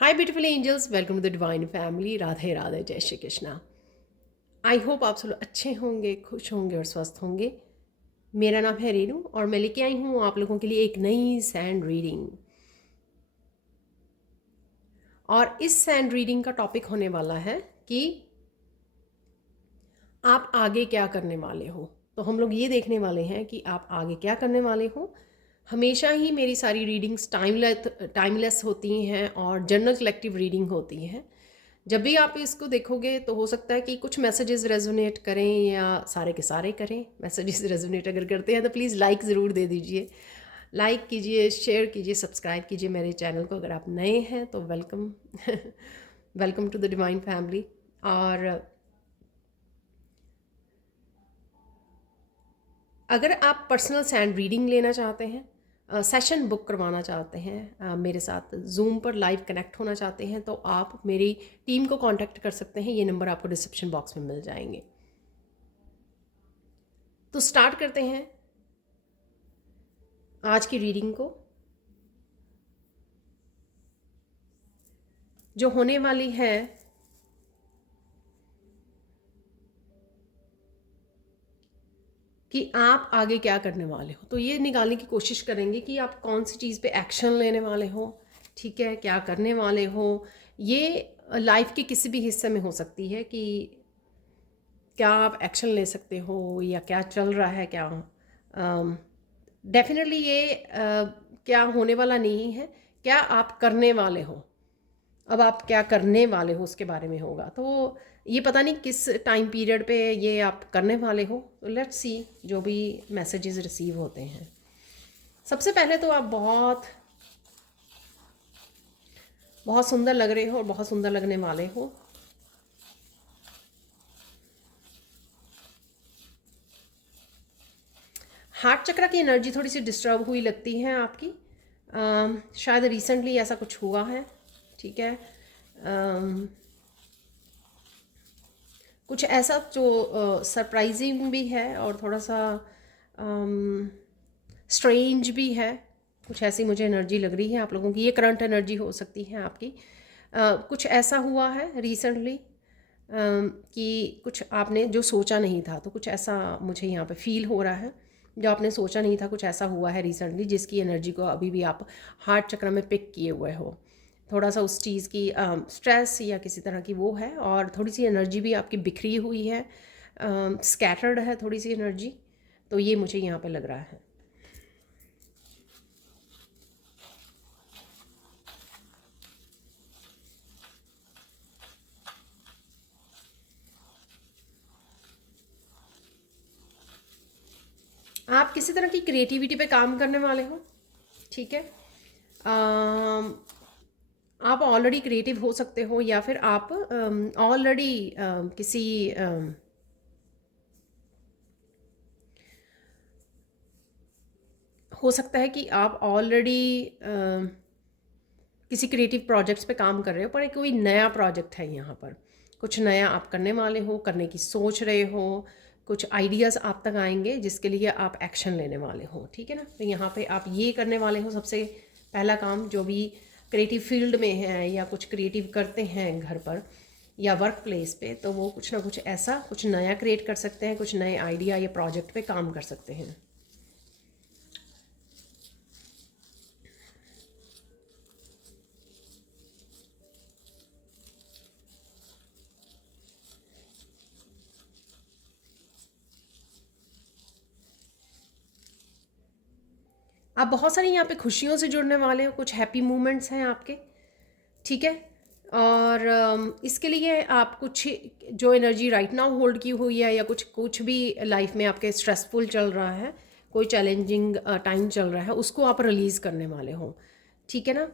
Hi beautiful angels, welcome to the divine family. Radhe Radhe, जय Shri Krishna. I hope आप सब लोग अच्छे होंगे, खुश होंगे और स्वस्थ होंगे। मेरा नाम है रेनू और मैं लेके आई हूँ आप लोगों के लिए एक नई सैंड रीडिंग। और इस सैंड रीडिंग का टॉपिक होने वाला है कि आप आगे क्या करने वाले हो। तो हम लोग ये देखने वाले हैं कि आप आगे क्या करने वाले हो। हमेशा ही मेरी सारी रीडिंग्स टाइमलेस होती हैं और जनरल कलेक्टिव रीडिंग होती हैं। जब भी आप इसको देखोगे तो हो सकता है कि कुछ मैसेजेस रेजोनेट करें या सारे के सारे करें। मैसेजेस रेजोनेट अगर करते हैं तो प्लीज़ लाइक ज़रूर दे दीजिए, लाइक कीजिए, शेयर कीजिए, सब्सक्राइब कीजिए मेरे चैनल को। अगर आप नए हैं तो welcome welcome to the divine family. और अगर आप पर्सनल सैंड रीडिंग लेना चाहते हैं, सेशन बुक करवाना चाहते हैं, मेरे साथ जूम पर लाइव कनेक्ट होना चाहते हैं, तो आप मेरी टीम को कांटेक्ट कर सकते हैं। ये नंबर आपको डिस्क्रिप्शन बॉक्स में मिल जाएंगे। तो स्टार्ट करते हैं आज की रीडिंग को, जो होने वाली है कि आप आगे क्या करने वाले हो। तो ये निकालने की कोशिश करेंगे कि आप कौन सी चीज़ पे एक्शन लेने वाले हो, ठीक है, क्या करने वाले हो। ये लाइफ के किसी भी हिस्से में हो सकती है कि क्या आप एक्शन ले सकते हो या क्या चल रहा है, क्या डेफिनेटली ये क्या होने वाला नहीं है, क्या आप करने वाले हो। अब आप क्या करने वाले हो उसके बारे में होगा। तो ये पता नहीं किस टाइम पीरियड पे ये आप करने वाले हो। तो लेट्स सी जो भी मैसेजेस रिसीव होते हैं। सबसे पहले तो आप बहुत बहुत सुंदर लग रहे हो और बहुत सुंदर लगने वाले हो। हार्ट चक्र की एनर्जी थोड़ी सी डिस्टर्ब हुई लगती है आपकी। शायद रिसेंटली ऐसा कुछ हुआ है, ठीक है। कुछ ऐसा जो सरप्राइजिंग भी है और थोड़ा सा स्ट्रेंज भी है। कुछ ऐसी मुझे एनर्जी लग रही है आप लोगों की। ये करंट एनर्जी हो सकती है आपकी। कुछ ऐसा हुआ है रिसेंटली कि कुछ आपने जो सोचा नहीं था, तो कुछ ऐसा मुझे यहाँ पे फील हो रहा है। जो आपने सोचा नहीं था, कुछ ऐसा हुआ है रिसेंटली जिसकी एनर्जी को अभी भी आप हार्ट चक्र में पिक किए हुए हो। थोड़ा सा उस चीज़ की स्ट्रेस या किसी तरह की वो है, और थोड़ी सी एनर्जी भी आपकी बिखरी हुई है, स्कैटर्ड है थोड़ी सी एनर्जी। तो ये मुझे यहाँ पे लग रहा है। आप किसी तरह की क्रिएटिविटी पे काम करने वाले हो, ठीक है। आप ऑलरेडी क्रिएटिव हो सकते हो या फिर आप ऑलरेडी किसी हो सकता है कि आप ऑलरेडी किसी क्रिएटिव प्रोजेक्ट्स पे काम कर रहे हो, पर कोई नया प्रोजेक्ट है यहाँ पर। कुछ नया आप करने वाले हो, करने की सोच रहे हो। कुछ आइडियाज़ आप तक आएंगे जिसके लिए आप एक्शन लेने वाले हो, ठीक है ना। तो यहाँ पे आप ये करने वाले हो। सबसे पहला काम, जो भी क्रिएटिव फील्ड में है या कुछ क्रिएटिव करते हैं घर पर या वर्क प्लेस पे, तो वो कुछ ना कुछ ऐसा कुछ नया क्रिएट कर सकते हैं, कुछ नए आइडिया या प्रोजेक्ट पे काम कर सकते हैं। आप बहुत सारी यहाँ पे खुशियों से जुड़ने वाले हो। कुछ हैप्पी मोमेंट्स हैं आपके, ठीक है। और इसके लिए आप कुछ जो एनर्जी राइट नाउ होल्ड की हुई है, या कुछ कुछ भी लाइफ में आपके स्ट्रेसफुल चल रहा है, कोई चैलेंजिंग टाइम चल रहा है, उसको आप रिलीज़ करने वाले हो, ठीक है ना।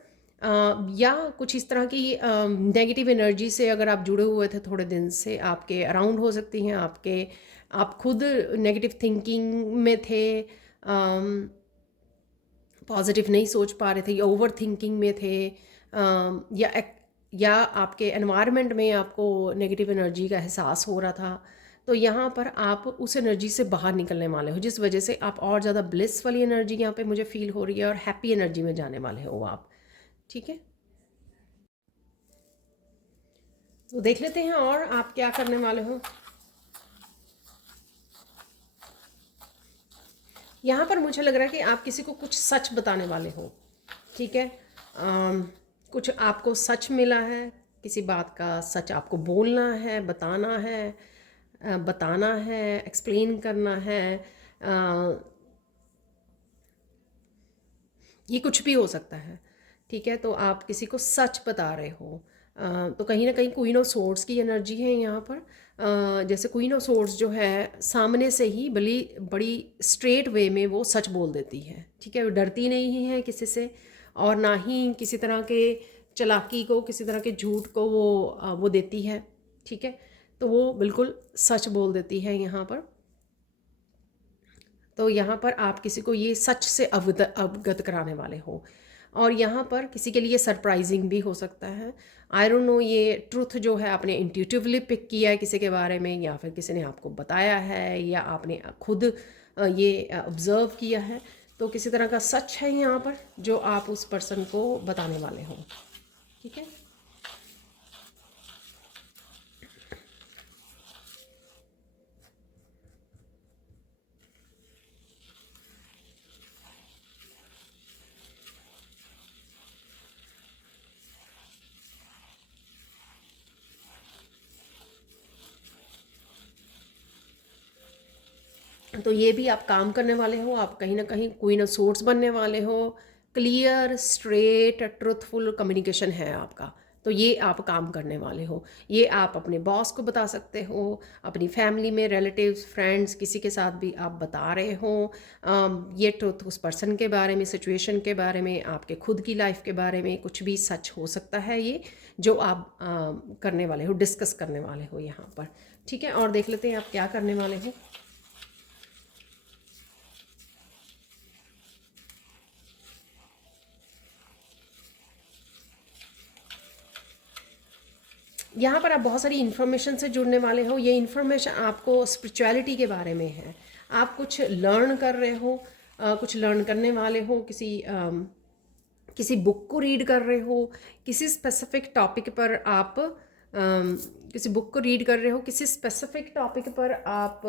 या कुछ इस तरह की नेगेटिव एनर्जी से अगर आप जुड़े हुए थे थोड़े दिन से, आपके अराउंड हो सकती हैं, आपके आप खुद नेगेटिव थिंकिंग में थे, पॉजिटिव नहीं सोच पा रहे थे या ओवर थिंकिंग में थे, या आपके एनवायरनमेंट में आपको नेगेटिव एनर्जी का एहसास हो रहा था। तो यहाँ पर आप उस एनर्जी से बाहर निकलने वाले हो, जिस वजह से आप और ज़्यादा ब्लिस वाली एनर्जी यहाँ पे मुझे फील हो रही है और हैप्पी एनर्जी में जाने वाले हो आप, ठीक है। तो देख लेते हैं और आप क्या करने वाले हो। यहाँ पर मुझे लग रहा है कि आप किसी को कुछ सच बताने वाले हो, ठीक है। कुछ आपको सच मिला है, किसी बात का सच आपको बोलना है, बताना है, एक्सप्लेन करना है। अ, ये कुछ भी हो सकता है, ठीक है। तो आप किसी को सच बता रहे हो। तो कहीं ना कहीं क्वीन ऑफ सोर्ड्स की एनर्जी है यहाँ पर। जैसे क्वीन ऑफ सोर्ड्स जो है सामने से ही बड़ी बड़ी स्ट्रेट वे में वो सच बोल देती है, ठीक है। वो डरती नहीं है किसी से, और ना ही किसी तरह के चालाकी को, किसी तरह के झूठ को वो देती है, ठीक है। तो वो बिल्कुल सच बोल देती है यहाँ पर। तो यहाँ पर आप किसी को ये सच से अवगत कराने वाले हो, और यहाँ पर किसी के लिए सरप्राइजिंग भी हो सकता है। आई डोंट नो ये ट्रुथ जो है आपने इंट्यूटिवली पिक किया है किसी के बारे में, या फिर किसी ने आपको बताया है, या आपने खुद ये ऑब्ज़र्व किया है। तो किसी तरह का सच है यहाँ पर जो आप उस पर्सन को बताने वाले हो, ठीक है। तो ये भी आप काम करने वाले हो, आप कहीं ना कहीं क्वीन ऑफ सोर्ड्स बनने वाले हो। क्लियर, स्ट्रेट, ट्रुथफुल कम्युनिकेशन है आपका, तो ये आप काम करने वाले हो। ये आप अपने बॉस को बता सकते हो, अपनी फैमिली में, रिलेटिव्स, फ्रेंड्स, किसी के साथ भी आप बता रहे हो। ये ट्रुथ उस पर्सन के बारे में, सिचुएशन के बारे में, आपके खुद की लाइफ के बारे में, कुछ भी सच हो सकता है ये जो आप करने वाले हो, डिस्कस करने वाले हो यहाँ पर, ठीक है। और देख लेते हैं आप क्या करने वाले हो। यहाँ पर आप बहुत सारी इन्फॉर्मेशन से जुड़ने वाले हो। ये इन्फॉर्मेशन आपको स्पिरिचुअलिटी के बारे में है। आप कुछ लर्न कर रहे हो, कुछ लर्न करने वाले हो, किसी बुक को रीड कर रहे हो, किसी स्पेसिफिक टॉपिक पर आप किसी बुक को रीड कर रहे हो, किसी स्पेसिफिक टॉपिक पर आप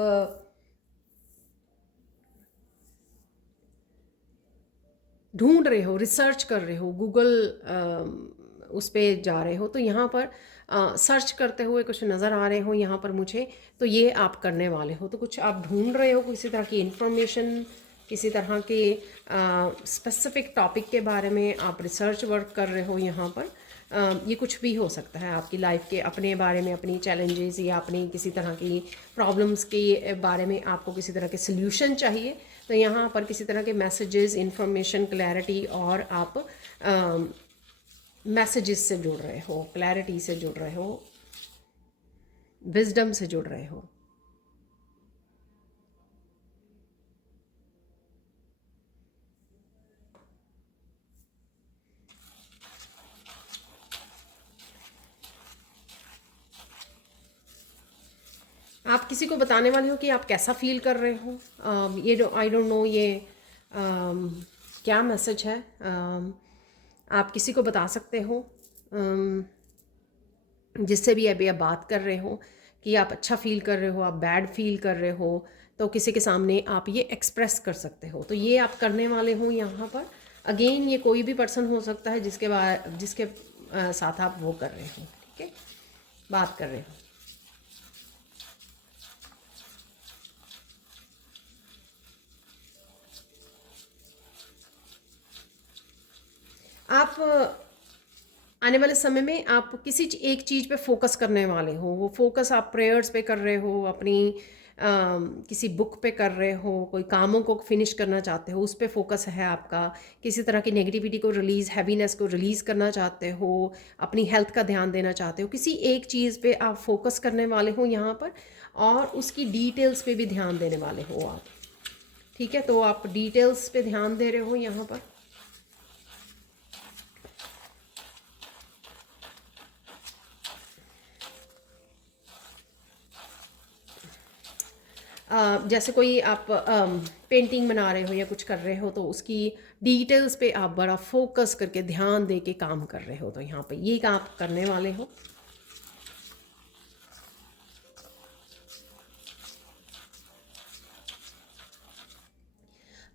ढूंढ रहे हो, रिसर्च कर रहे हो, गूगल उस पर जा रहे हो। तो यहाँ पर सर्च करते हुए कुछ नज़र आ रहे हो यहाँ पर मुझे, तो ये आप करने वाले हो। तो कुछ आप ढूंढ रहे हो, किसी तरह की इंफॉर्मेशन, किसी तरह के स्पेसिफिक टॉपिक के बारे में आप रिसर्च वर्क कर रहे हो यहाँ पर। ये कुछ भी हो सकता है आपकी लाइफ के अपने बारे में, अपनी चैलेंजेस या अपनी किसी तरह की प्रॉब्लम्स के बारे में आपको किसी तरह के सल्यूशन चाहिए। तो यहाँ पर किसी तरह के मैसेजेस, इंफॉर्मेशन, क्लैरिटी, और आप मैसेजेस से जुड़ रहे हो, क्लैरिटी से जुड़ रहे हो, विजडम से जुड़ रहे हो। आप किसी को बताने वाले हो कि आप कैसा फील कर रहे हो। ये आई डोंट नो ये क्या मैसेज है। आप किसी को बता सकते हो जिससे भी अभी आप बात कर रहे हो कि आप अच्छा फील कर रहे हो, आप बैड फील कर रहे हो, तो किसी के सामने आप ये एक्सप्रेस कर सकते हो। तो ये आप करने वाले हो यहाँ पर। अगेन ये कोई भी पर्सन हो सकता है जिसके साथ आप वो कर रहे हो, ठीक है, बात कर रहे हो। आप आने वाले समय में आप किसी एक चीज़ पे फोकस करने वाले हो। वो फोकस आप प्रेयर्स पे कर रहे हो, अपनी किसी बुक पे कर रहे हो, कोई कामों को फिनिश करना चाहते हो, उस पे फोकस है आपका। किसी तरह की नेगेटिविटी को रिलीज़, हैवीनेस को रिलीज़ करना चाहते हो, अपनी हेल्थ का ध्यान देना चाहते हो। किसी एक चीज़ पे आप फोकस करने वाले हो यहाँ पर, और उसकी डिटेल्स पे भी ध्यान देने वाले हो आप, ठीक है। तो आप डिटेल्स पे ध्यान दे रहे हो यहाँ पर। जैसे कोई आप पेंटिंग बना रहे हो या कुछ कर रहे हो, तो उसकी डिटेल्स पे आप बड़ा फोकस करके ध्यान दे के काम कर रहे हो। तो यहाँ पे ये काम आप करने वाले हो।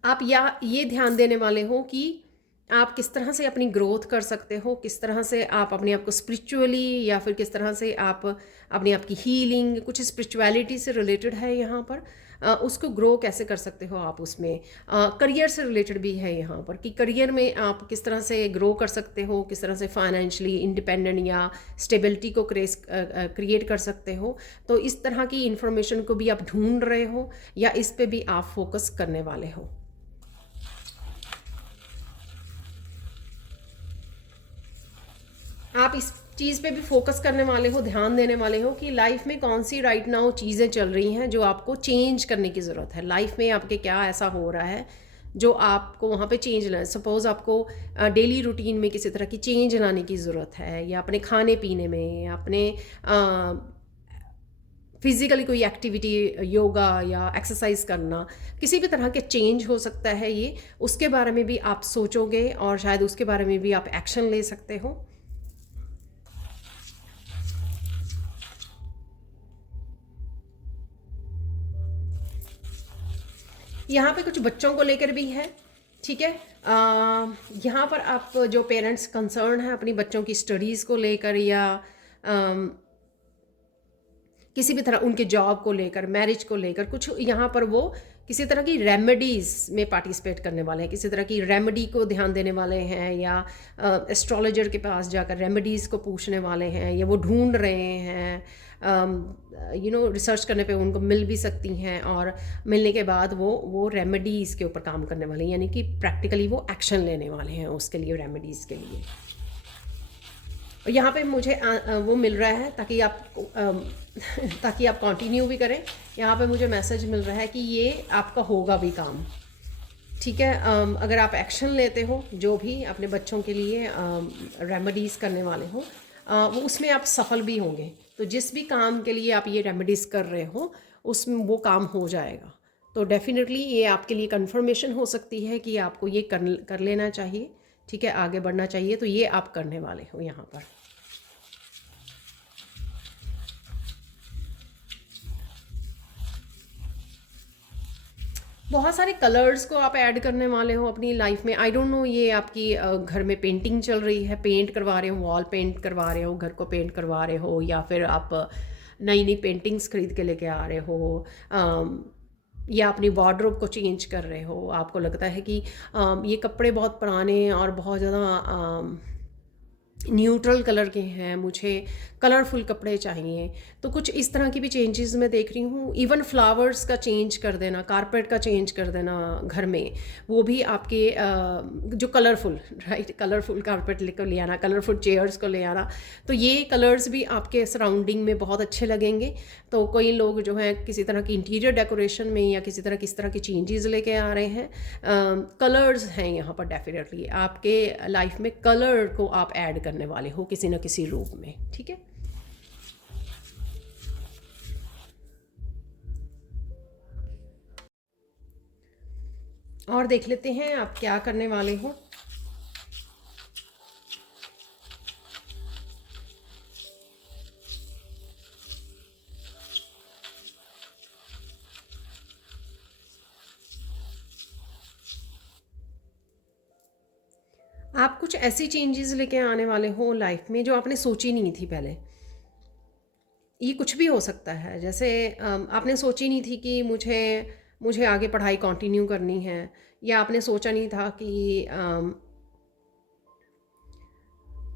आप या ये ध्यान देने वाले हो कि आप किस तरह से अपनी ग्रोथ कर सकते हो, किस तरह से आप अपने आप को स्पिरिचुअली, या फिर किस तरह से आप अपने आप की हीलिंग, कुछ स्पिरिचुअलिटी से रिलेटेड है यहाँ पर, उसको ग्रो कैसे कर सकते हो आप उसमें। करियर से रिलेटेड भी है यहाँ पर कि करियर में आप किस तरह से ग्रो कर सकते हो, किस तरह से फाइनेंशियली इंडिपेंडेंट या स्टेबिलिटी को क्रिएट कर सकते हो। तो इस तरह की इंफॉर्मेशन को भी आप ढूंढ रहे हो या इस पे भी आप फोकस करने वाले हो। आप इस चीज़ पे भी फोकस करने वाले हो, ध्यान देने वाले हो कि लाइफ में कौन सी राइट नाउ चीज़ें चल रही हैं जो आपको चेंज करने की ज़रूरत है। लाइफ में आपके क्या ऐसा हो रहा है जो आपको वहाँ पे चेंज लाना है। सपोज़ आपको डेली रूटीन में किसी तरह की चेंज लाने की ज़रूरत है, या अपने खाने पीने में, या अपने फिज़िकली कोई एक्टिविटी, योगा या एक्सरसाइज करना, किसी भी तरह के चेंज हो सकता है ये। उसके बारे में भी आप सोचोगे और शायद उसके बारे में भी आप एक्शन ले सकते हो। यहाँ पे कुछ बच्चों को लेकर भी है, ठीक है। यहाँ पर आप जो पेरेंट्स कंसर्न हैं अपनी बच्चों की स्टडीज़ को लेकर, या किसी भी तरह उनके जॉब को लेकर, मैरिज को लेकर, कुछ यहाँ पर वो किसी तरह की रेमेडीज़ में पार्टिसिपेट करने वाले हैं, किसी तरह की रेमेडी को ध्यान देने वाले हैं, या एस्ट्रोलॉजर के पास जाकर रेमेडीज़ को पूछने वाले हैं, या वो ढूंढ रहे हैं। रिसर्च करने पे उनको मिल भी सकती हैं, और मिलने के बाद वो रेमेडीज़ के ऊपर काम करने वाले हैं, यानी कि प्रैक्टिकली वो एक्शन लेने वाले हैं उसके लिए, रेमेडीज़ के लिए। और यहाँ पे मुझे वो मिल रहा है ताकि आप ताकि आप कंटिन्यू भी करें। यहाँ पे मुझे मैसेज मिल रहा है कि ये आपका होगा भी काम, ठीक है। अगर आप एक्शन लेते हो जो भी अपने बच्चों के लिए रेमेडीज़ करने वाले हो, वो उसमें आप सफल भी होंगे। तो जिस भी काम के लिए आप ये रेमेडीज़ कर रहे हो उसमें वो काम हो जाएगा। तो डेफिनेटली ये आपके लिए कंफर्मेशन हो सकती है कि आपको ये कर लेना चाहिए, ठीक है, आगे बढ़ना चाहिए। तो ये आप करने वाले हो यहाँ पर। बहुत सारे कलर्स को आप ऐड करने वाले हो अपनी लाइफ में। आई डोंट नो, ये आपकी घर में पेंटिंग चल रही है, पेंट करवा रहे हो, वॉल पेंट करवा रहे हो, घर को पेंट करवा रहे हो, या फिर आप नई नई पेंटिंग्स खरीद के लेके आ रहे हो, या अपनी वार्डरोब को चेंज कर रहे हो। आपको लगता है कि ये कपड़े बहुत पुराने और बहुत ज़्यादा न्यूट्रल कलर के हैं, मुझे कलरफुल कपड़े चाहिए। तो कुछ इस तरह की भी चेंजेस मैं देख रही हूँ। इवन फ्लावर्स का चेंज कर देना, कारपेट का चेंज कर देना घर में, वो भी आपके जो कलरफुल, राइट, कलरफुल कारपेट लेकर ले आना, कलरफुल चेयर्स को ले आना। तो ये कलर्स भी आपके सराउंडिंग में बहुत अच्छे लगेंगे। तो कोई लोग जो हैं किसी तरह की इंटीरियर डेकोरेशन में या किसी तरह किस तरह की चेंजेस लेके आ रहे हैं। कलर्स हैं यहाँ पर, डेफिनेटली आपके लाइफ में कलर को आप ऐड करने वाले हो किसी न किसी रूप में, ठीक है। और देख लेते हैं आप क्या करने वाले हो। आप कुछ ऐसी चेंजेस लेके आने वाले हो लाइफ में जो आपने सोची नहीं थी पहले। ये कुछ भी हो सकता है, जैसे आपने सोची नहीं थी कि मुझे मुझे आगे पढ़ाई कंटिन्यू करनी है, या आपने सोचा नहीं था कि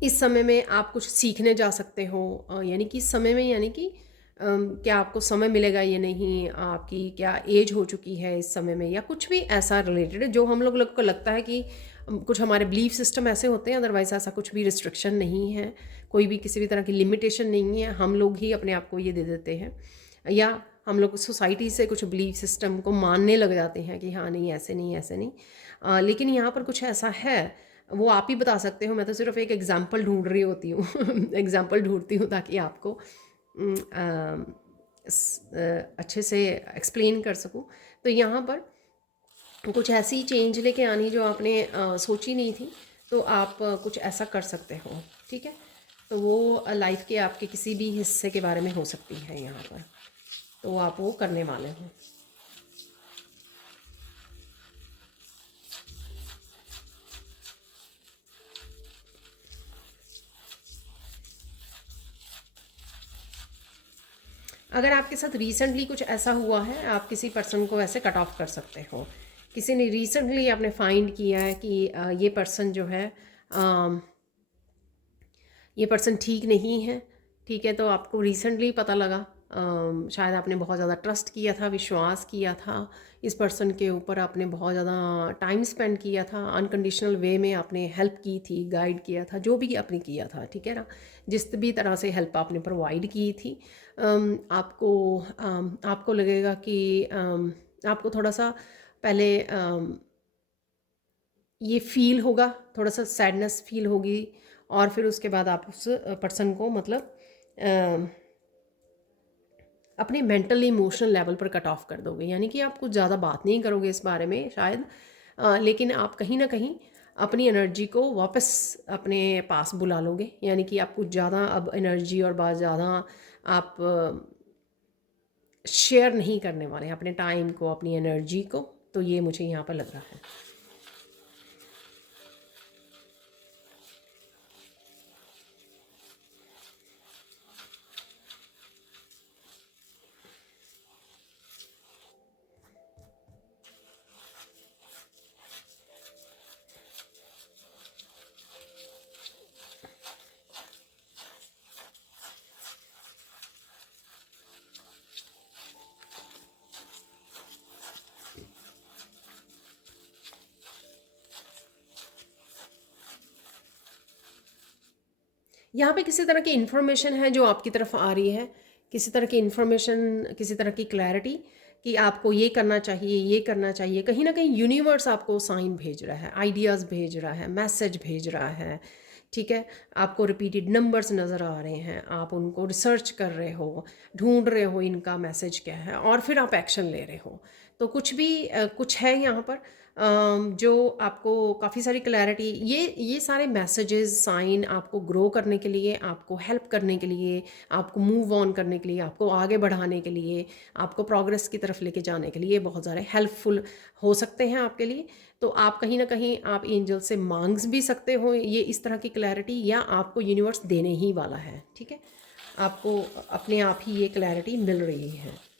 इस समय में आप कुछ सीखने जा सकते हो। यानी कि इस समय में, यानी कि क्या आपको समय मिलेगा या नहीं, आपकी क्या एज हो चुकी है इस समय में, या कुछ भी ऐसा रिलेटेड जो हम लोग को लगता है कि कुछ हमारे बिलीफ सिस्टम ऐसे होते हैं। अदरवाइज़ ऐसा कुछ भी रिस्ट्रिक्शन नहीं है, कोई भी किसी भी तरह की लिमिटेशन नहीं है। हम लोग ही अपने आप को ये दे देते हैं, या हम लोग सोसाइटी से कुछ बिलीफ सिस्टम को मानने लग जाते हैं कि हाँ नहीं, ऐसे नहीं, ऐसे नहीं। लेकिन यहाँ पर कुछ ऐसा है, वो आप ही बता सकते हो। मैं तो सिर्फ एक एग्जांपल ढूंढ रही होती हूँ एग्जांपल ढूंढती हूँ ताकि आपको अच्छे से एक्सप्लेन कर सकूँ। तो यहाँ पर कुछ ऐसी चेंज लेके आनी जो आपने सोची नहीं थी, तो आप कुछ ऐसा कर सकते हो, ठीक है। तो वो लाइफ के आपके किसी भी हिस्से के बारे में हो सकती है यहाँ पर, तो आप वो करने वाले हो। अगर आपके साथ रिसेंटली कुछ ऐसा हुआ है, आप किसी पर्सन को ऐसे कट ऑफ कर सकते हो। किसी ने रिसेंटली आपने फाइंड किया है कि ये पर्सन जो है, ये पर्सन ठीक नहीं है, ठीक है, तो आपको रिसेंटली पता लगा, शायद आपने बहुत ज़्यादा ट्रस्ट किया था, विश्वास किया था इस पर्सन के ऊपर, आपने बहुत ज़्यादा टाइम स्पेंड किया था, अनकंडीशनल वे में आपने हेल्प की थी, गाइड किया था, जो भी आपने किया था, ठीक है ना, जिस भी तरह से हेल्प आपने प्रोवाइड की थी, आपको लगेगा कि आपको थोड़ा सा पहले ये फील होगा, थोड़ा सा सैडनेस फील होगी, और फिर उसके बाद आप उस पर्सन को मतलब अपने मेंटल इमोशनल लेवल पर कट ऑफ कर दोगे, यानी कि आप कुछ ज़्यादा बात नहीं करोगे इस बारे में शायद, लेकिन आप कहीं ना कहीं अपनी एनर्जी को वापस अपने पास बुला लोगे, यानी कि आप कुछ ज़्यादा अब एनर्जी और बहुत ज़्यादा आप शेयर नहीं करने वाले हैं अपने टाइम को, अपनी एनर्जी को, तो ये मुझे यहाँ पर लग रहा है। यहाँ पे किसी तरह की इन्फॉर्मेशन है जो आपकी तरफ आ रही है, किसी तरह की इन्फॉर्मेशन, किसी तरह की क्लैरिटी कि आपको ये करना चाहिए, ये करना चाहिए। कहीं ना कहीं यूनिवर्स आपको साइन भेज रहा है, आइडियाज़ भेज रहा है, मैसेज भेज रहा है, ठीक है। आपको रिपीटेड नंबर्स नज़र आ रहे हैं, आप उनको रिसर्च कर रहे हो, ढूंढ रहे हो इनका मैसेज क्या है, और फिर आप एक्शन ले रहे हो। तो कुछ भी कुछ है यहाँ पर, जो आपको काफ़ी सारी क्लैरिटी, ये सारे मैसेजेस, साइन आपको ग्रो करने के लिए, आपको हेल्प करने के लिए, आपको मूव ऑन करने के लिए, आपको आगे बढ़ाने के लिए, आपको प्रोग्रेस की तरफ लेके जाने के लिए बहुत सारे हेल्पफुल हो सकते हैं आपके लिए। तो आप कहीं ना कहीं आप एंजल से मांग भी सकते हो ये इस तरह की क्लैरिटी, या आपको यूनिवर्स देने ही वाला है, ठीक है। आपको अपने आप ही ये क्लैरिटी मिल रही है।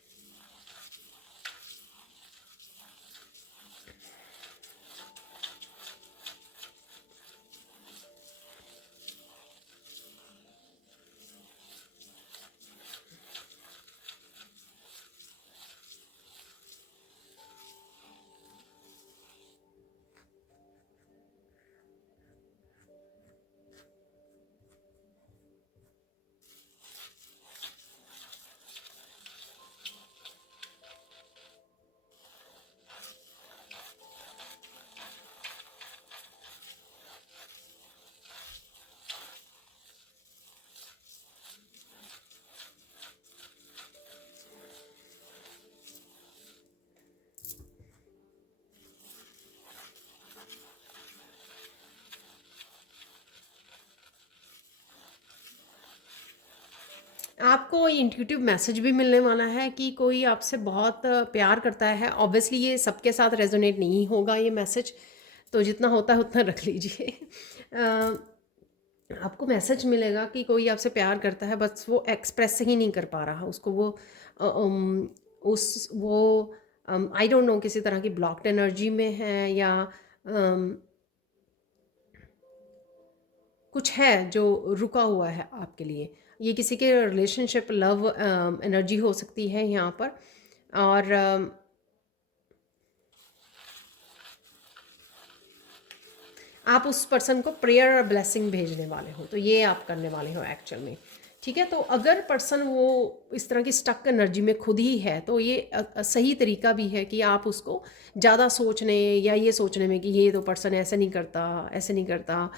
आपको इंट्यूटिव मैसेज भी मिलने वाला है कि कोई आपसे बहुत प्यार करता है। ऑब्वियसली ये सबके साथ रेजोनेट नहीं होगा ये मैसेज, तो जितना होता है उतना रख लीजिए। आपको मैसेज मिलेगा कि कोई आपसे प्यार करता है, बस वो एक्सप्रेस ही नहीं कर पा रहा उसको, वो अ, उम, उस वो आई डोंट नो किसी तरह की ब्लॉक्ड एनर्जी में है, या कुछ है जो रुका हुआ है आपके लिए। ये किसी के रिलेशनशिप, लव एनर्जी हो सकती है यहाँ पर। और आप उस पर्सन को प्रेयर और ब्लेसिंग भेजने वाले हो, तो ये आप करने वाले हो एक्चुअल में, ठीक है। तो अगर पर्सन वो इस तरह की स्टक एनर्जी में खुद ही है, तो ये सही तरीका भी है कि आप उसको ज़्यादा सोचने या ये सोचने में कि ये तो पर्सन ऐसे नहीं करता, ऐसे नहीं करता,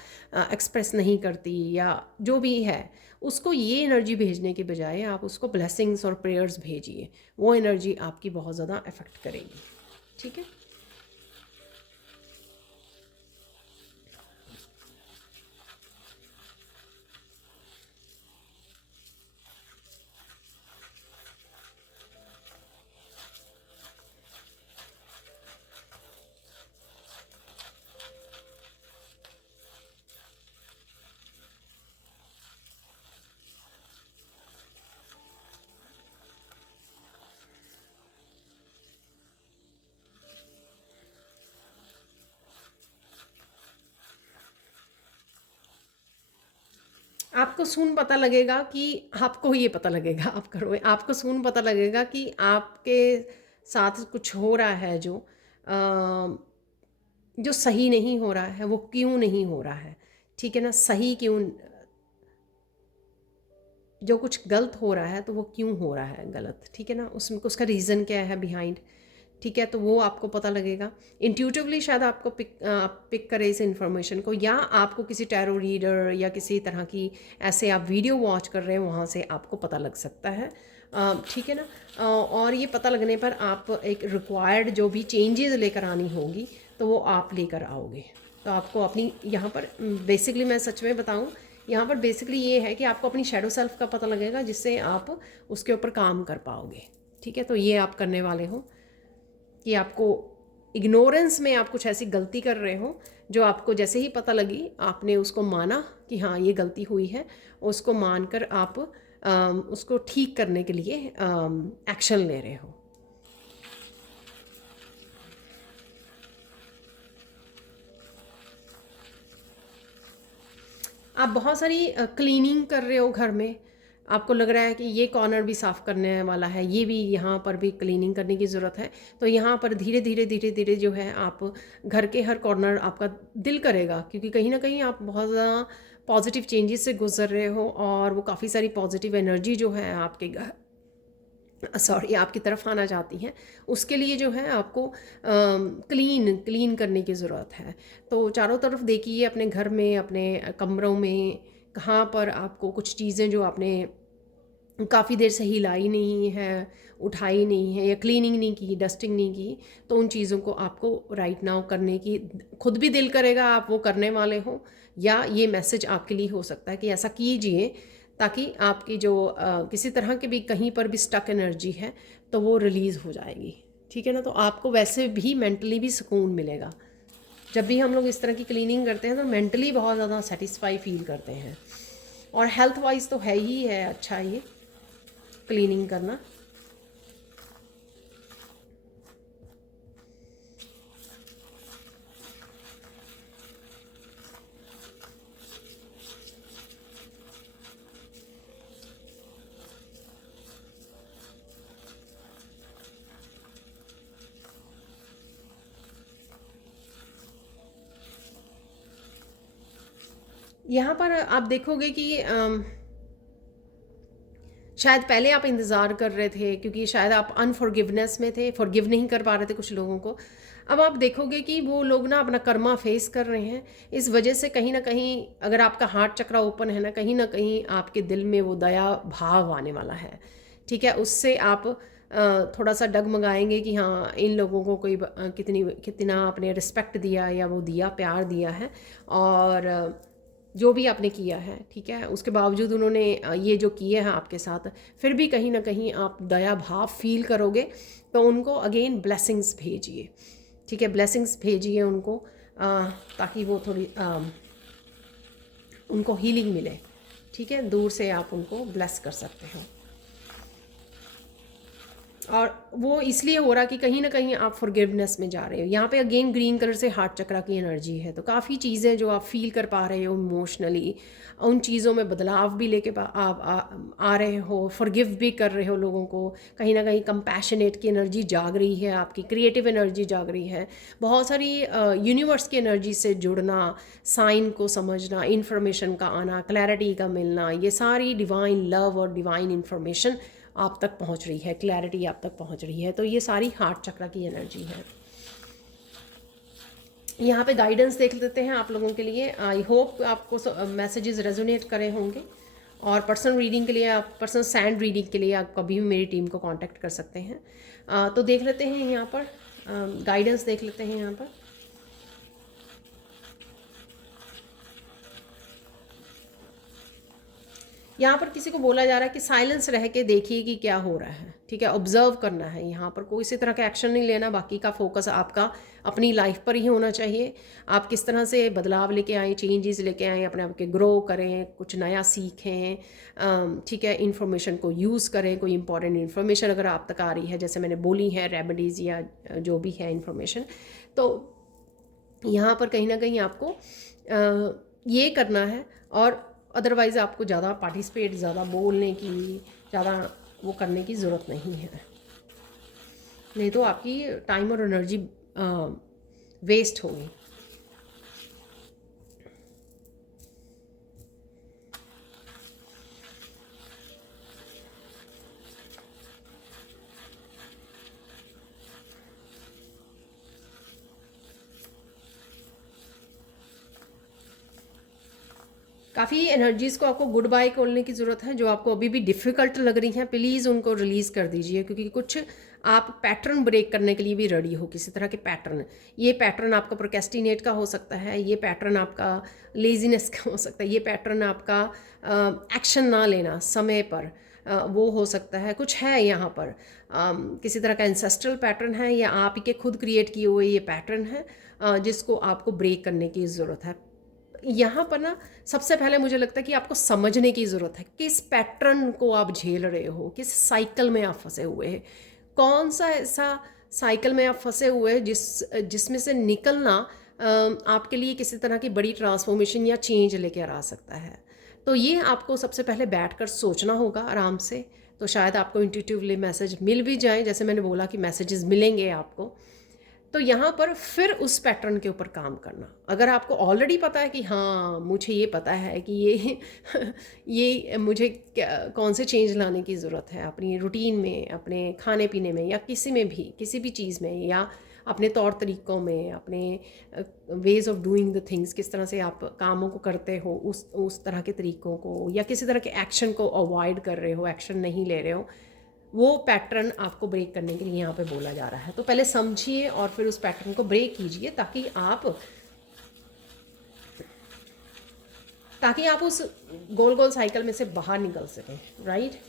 एक्सप्रेस नहीं करती, या जो भी है, उसको ये एनर्जी भेजने के बजाय आप उसको ब्लेसिंग्स और प्रेयर्स भेजिए। वो एनर्जी आपकी बहुत ज़्यादा अफेक्ट करेगी, ठीक है। आपको सून पता लगेगा कि आपको ये पता लगेगा, आप करो, आपको सून पता लगेगा कि आपके साथ कुछ हो रहा है जो सही नहीं हो रहा है, वो क्यों नहीं हो रहा है, ठीक है ना? सही क्यों, जो कुछ गलत हो रहा है तो वो क्यों हो रहा है गलत, ठीक है ना? उसमें उसका रीज़न क्या है बिहाइंड, ठीक है? तो वो आपको पता लगेगा। इंट्यूटिवली शायद आपको आप पिक करें इस इन्फॉर्मेशन को, या आपको किसी टैरो रीडर या किसी तरह की ऐसे आप वीडियो वॉच कर रहे हैं वहाँ से आपको पता लग सकता है, ठीक है ना? और ये पता लगने पर आप एक रिक्वायर्ड जो भी चेंजेस लेकर आनी होगी तो वो आप लेकर आओगे। तो आपको अपनी यहाँ पर बेसिकली मैं सच में बताऊँ, यहाँ पर बेसिकली ये है कि आपको अपनी शैडो सेल्फ का पता लगेगा जिससे आप उसके ऊपर काम कर पाओगे, ठीक है? तो ये आप करने वाले हो कि आपको इग्नोरेंस में आप कुछ ऐसी गलती कर रहे हो जो आपको जैसे ही पता लगी आपने उसको माना कि हाँ ये गलती हुई है, उसको मानकर आप उसको ठीक करने के लिए एक्शन ले रहे हो। आप बहुत सारी क्लीनिंग कर रहे हो घर में, आपको लग रहा है कि ये कॉर्नर भी साफ़ करने वाला है, ये भी यहाँ पर भी क्लीनिंग करने की ज़रूरत है, तो यहाँ पर धीरे धीरे धीरे धीरे जो है आप घर के हर कॉर्नर आपका दिल करेगा, क्योंकि कहीं ना कहीं आप बहुत ज़्यादा पॉजिटिव चेंजेस से गुजर रहे हो और वो काफ़ी सारी पॉजिटिव एनर्जी जो है आपके घर, सॉरी, आपकी तरफ आना चाहती हैं, उसके लिए जो है आपको क्लीन क्लीन करने की ज़रूरत है। तो चारों तरफ देखिए अपने घर में, अपने कमरों में, कहाँ पर आपको कुछ चीज़ें जो आपने काफ़ी देर से हिलाई नहीं है, उठाई नहीं है, या क्लीनिंग नहीं की, डस्टिंग नहीं की, तो उन चीज़ों को आपको राइट नाउ करने की खुद भी दिल करेगा, आप वो करने वाले हो, या ये मैसेज आपके लिए हो सकता है कि ऐसा कीजिए ताकि आपकी जो किसी तरह के भी कहीं पर भी स्टक एनर्जी है तो वो रिलीज़ हो जाएगी, ठीक है ना? तो आपको वैसे भी मेंटली भी सुकून मिलेगा। जब भी हम लोग इस तरह की क्लीनिंग करते हैं तो मेंटली बहुत ज़्यादा सेटिस्फाई फील करते हैं, और हेल्थ वाइज तो है ही है अच्छा ये क्लीनिंग करना। यहाँ पर आप देखोगे कि शायद पहले आप इंतज़ार कर रहे थे क्योंकि शायद आप अनफॉरगिवनेस में थे, फॉरगिव नहीं कर पा रहे थे कुछ लोगों को। अब आप देखोगे कि वो लोग ना अपना कर्मा फेस कर रहे हैं, इस वजह से कहीं ना कहीं अगर आपका हार्ट चक्रा ओपन है ना कहीं आपके दिल में वो दया भाव आने वाला है, ठीक है? उससे आप थोड़ा सा डगमगाएंगे कि हाँ इन लोगों को कोई कितना आपने रिस्पेक्ट दिया या वो दिया प्यार दिया है, और जो भी आपने किया है, ठीक है, उसके बावजूद उन्होंने ये जो किए हैं आपके साथ, फिर भी कहीं ना कहीं आप दया भाव फील करोगे, तो उनको अगेन ब्लेसिंग्स भेजिए, ठीक है? ब्लेसिंग्स भेजिए उनको, ताकि वो थोड़ी उनको हीलिंग मिले, ठीक है? दूर से आप उनको ब्लेस कर सकते हो। और वो इसलिए हो रहा कि कहीं ना कहीं आप फॉरगिवनेस में जा रहे हो। यहाँ पे अगेन ग्रीन कलर से हार्ट चक्रा की एनर्जी है, तो काफ़ी चीज़ें जो आप फील कर पा रहे हो इमोशनली, उन चीज़ों में बदलाव भी लेके आप आ रहे हो, फॉरगिव भी कर रहे हो लोगों को, कहीं ना कहीं कंपैशनेट की एनर्जी जाग रही है, आपकी क्रिएटिव एनर्जी जाग रही है, बहुत सारी यूनिवर्स की एनर्जी से जुड़ना, साइन को समझना, इन्फॉर्मेशन का आना, क्लैरिटी का मिलना, ये सारी डिवाइन लव और डिवाइन इन्फॉर्मेशन आप तक पहुंच रही है, क्लैरिटी आप तक पहुंच रही है, तो ये सारी हार्ट चक्र की एनर्जी है। यहाँ पे गाइडेंस देख लेते हैं आप लोगों के लिए। आई होप आपको मैसेजेस रेजोनेट करे होंगे, और पर्सनल रीडिंग के लिए आप, पर्सनल सैंड रीडिंग के लिए आप कभी भी मेरी टीम को कांटेक्ट कर सकते हैं। तो देख लेते हैं यहाँ पर गाइडेंस देख लेते हैं यहाँ पर। यहाँ पर किसी को बोला जा रहा है कि साइलेंस रह के देखिए कि क्या हो रहा है, ठीक है? ऑब्जर्व करना है, यहाँ पर कोई इसी तरह का एक्शन नहीं लेना, बाकी का फोकस आपका अपनी लाइफ पर ही होना चाहिए। आप किस तरह से बदलाव लेके आएँ, चेंजेस लेके आएँ, अपने आप के ग्रो करें, कुछ नया सीखें, ठीक है? इन्फॉर्मेशन को यूज़ करें, कोई इंपॉर्टेंट इन्फॉर्मेशन अगर आप तक आ रही है, जैसे मैंने बोली है रेमेडीज़ या जो भी है इन्फॉर्मेशन, तो यहाँ पर कहीं ना कहीं आपको ये करना है। और अदरवाइज़ आपको ज़्यादा पार्टिसिपेट, ज़्यादा बोलने की, ज़्यादा वो करने की ज़रूरत नहीं है, नहीं तो आपकी टाइम और एनर्जी वेस्ट होगी। काफ़ी एनर्जीज़ को आपको गुड बाय बोलने की ज़रूरत है। जो आपको अभी भी डिफ़िकल्ट लग रही हैं, प्लीज़ उनको रिलीज़ कर दीजिए, क्योंकि कुछ आप पैटर्न ब्रेक करने के लिए भी रेडी हो, किसी तरह के पैटर्न। ये पैटर्न आपका प्रोक्रेस्टिनेट का हो सकता है, ये पैटर्न आपका लेज़ीनेस का हो सकता है, ये पैटर्न आपका एक्शन ना लेना समय पर, वो हो सकता है। कुछ है यहाँ पर किसी तरह का एंसेस्ट्रल पैटर्न है, या आप ही के खुद क्रिएट किए हुए ये पैटर्न है, जिसको आपको ब्रेक करने की ज़रूरत है। यहाँ पर ना सबसे पहले मुझे लगता है कि आपको समझने की ज़रूरत है किस पैटर्न को आप झेल रहे हो, किस साइकिल में आप फंसे हुए हैं, कौन सा ऐसा साइकिल में आप फंसे हुए हैं जिसमें से निकलना आपके लिए किसी तरह की बड़ी ट्रांसफॉर्मेशन या चेंज लेकर आ सकता है। तो ये आपको सबसे पहले बैठकर सोचना होगा आराम से। तो शायद आपको इंट्यूटिवली मैसेज मिल भी जाए, जैसे मैंने बोला कि मैसेजेस मिलेंगे आपको। तो यहाँ पर फिर उस पैटर्न के ऊपर काम करना। अगर आपको ऑलरेडी पता है कि हाँ, मुझे ये पता है कि ये ये मुझे कौन से चेंज लाने की ज़रूरत है अपनी रूटीन में, अपने खाने पीने में, या किसी में भी, किसी भी चीज़ में, या अपने तौर तरीक़ों में, अपने ways of doing the things, किस तरह से आप कामों को करते हो, उस तरह के तरीक़ों को, या किसी तरह के एक्शन को अवॉइड कर रहे हो, एक्शन नहीं ले रहे हो, वो पैटर्न आपको ब्रेक करने के लिए यहाँ पे बोला जा रहा है। तो पहले समझिए और फिर उस पैटर्न को ब्रेक कीजिए, ताकि आप उस गोल गोल साइकिल में से बाहर निकल सकें, राइट।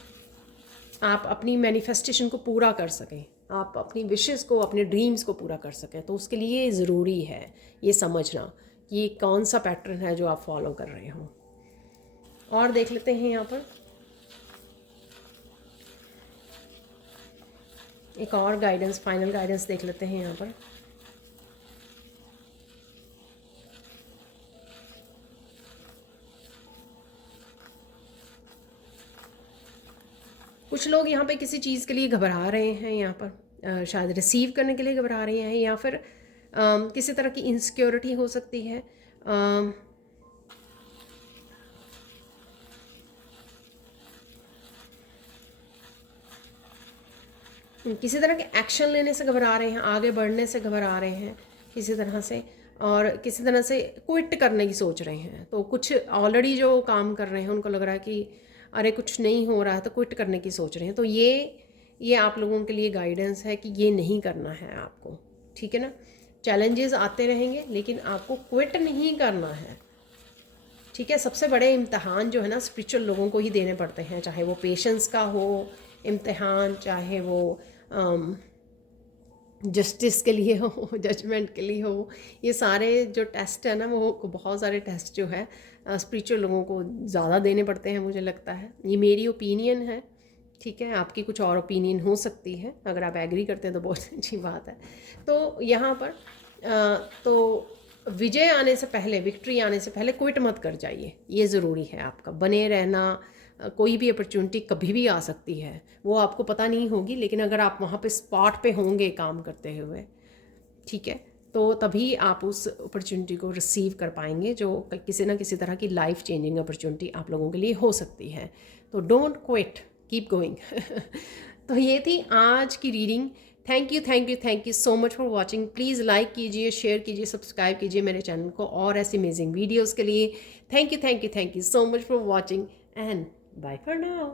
आप अपनी मैनिफेस्टेशन को पूरा कर सकें, आप अपनी विशेस को, अपने ड्रीम्स को पूरा कर सकें। तो उसके लिए ज़रूरी है ये समझना कि कौन सा पैटर्न है जो आप फॉलो कर रहे हो। और देख लेते हैं यहाँ पर एक और गाइडेंस, फाइनल गाइडेंस देख लेते हैं यहाँ पर। कुछ लोग यहाँ पे किसी चीज़ के लिए घबरा रहे हैं, यहाँ पर शायद रिसीव करने के लिए घबरा रहे हैं, या फिर किसी तरह की इनसिक्योरिटी हो सकती है, किसी तरह के एक्शन लेने से घबरा रहे हैं, आगे बढ़ने से घबरा रहे हैं किसी तरह से, और किसी तरह से क्विट करने की सोच रहे हैं। तो कुछ ऑलरेडी जो काम कर रहे हैं उनको लग रहा है कि अरे कुछ नहीं हो रहा है, तो क्विट करने की सोच रहे हैं। तो ये आप लोगों के लिए गाइडेंस है कि ये नहीं करना है आपको, ठीक है ना। चैलेंजेस आते रहेंगे, लेकिन आपको क्विट नहीं करना है, ठीक है। सबसे बड़े इम्तहान जो है ना स्पिरिचुअल लोगों को ही देने पड़ते हैं, चाहे वो पेशेंस का हो इम्तहान, चाहे वो जस्टिस के लिए हो, जजमेंट के लिए हो। ये सारे जो टेस्ट है ना, वो बहुत सारे टेस्ट जो है स्पिरिचुअल लोगों को ज़्यादा देने पड़ते हैं, मुझे लगता है। ये मेरी ओपिनियन है, ठीक है। आपकी कुछ और ओपिनियन हो सकती है, अगर आप एग्री करते हैं तो बहुत अच्छी बात है। तो यहाँ पर तो विजय आने से पहले, विक्ट्री आने से पहले क्विट मत कर जाइए, ये ज़रूरी है आपका बने रहना। कोई भी अपॉर्चुनिटी कभी भी आ सकती है, वो आपको पता नहीं होगी, लेकिन अगर आप वहाँ पे स्पॉट पे होंगे काम करते हुए, ठीक है, तो तभी आप उस अपॉर्चुनिटी को रिसीव कर पाएंगे, जो किसी ना किसी तरह की लाइफ चेंजिंग अपॉर्चुनिटी आप लोगों के लिए हो सकती है। तो डोंट क्विट, कीप गोइंग। तो ये थी आज की reading. Thank you so much for watching. Please like कीजिए, शेयर कीजिए, सब्सक्राइब कीजिए मेरे चैनल को और ऐसी अमेजिंग वीडियोज़ के लिए। Thank you so much for watching and bye for now.